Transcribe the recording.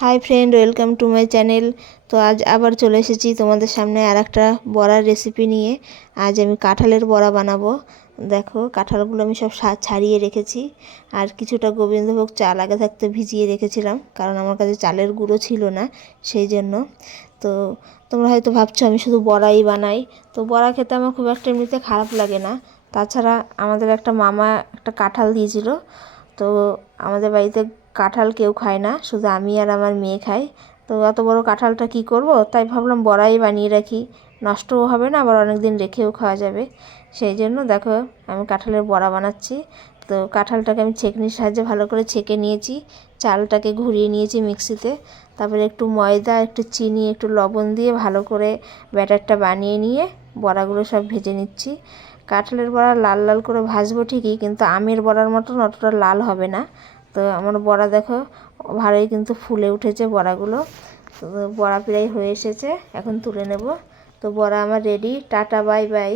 Hi friend, welcome to my channel. তো আজ আবার চলে এসেছি তোমাদের সামনে আর একটা বড়ার রেসিপি নিয়ে। আজ আমি কাঁঠালের বড়া বানাবো। দেখো, কাঁঠালগুলো আমি সব ছাড়িয়ে রেখেছি। আর কিছুটা গোবিন্দভোগ চাল আগে থাকতে ভিজিয়ে রেখেছিলাম, কারণ আমার কাছে চালের গুঁড়ো ছিল না, সেই জন্য। তো তোমরা হয়তো ভাবছো আমি শুধু বড়াই বানাই। তো বড়া খেতে আমার খুব একটা এমনিতে খারাপ লাগে না। তাছাড়া আমাদের একটা মামা একটা কাঁঠাল দিয়েছিল। তো আমাদের বাড়িতে কাঁঠাল কেউ খায় না, শুধু আমি আর আমার মেয়ে খাই। তো অত বড় কাঁঠালটা কি করব, তাই ভাবলাম বড়াই বানিয়ে রাখি, নষ্টও হবে না, আবার অনেক দিন রেখেও খাওয়া যাবে। সেই জন্য দেখো, আমি কাঁঠালের বড়া বানাচ্ছি। তো কাঁঠালটাকে আমি ছেঁকনির সাহায্যে ভালো করে ছেঁকে নিয়েছি, চালটাকে ঘুরিয়ে নিয়েছি মিক্সিতে। তারপরে একটু ময়দা, একটু চিনি, একটু লবণ দিয়ে ভালো করে ব্যাটারটা বানিয়ে নিয়ে বড়াগুলো সব ভেজে নিচ্ছি। কাঁঠালের বড়া লাল লাল করে ভাজবো ঠিকই, কিন্তু আমের বড়ার মতন অতটা লাল হবে না। তো আমার বড়া দেখো ভালোই কিন্তু ফুলে উঠেছে বড়াগুলো। তো বড়া প্রায় হয়ে এসেছে, এখন তুলে নেব। তো বড়া আমার রেডি। Tata, bye bye.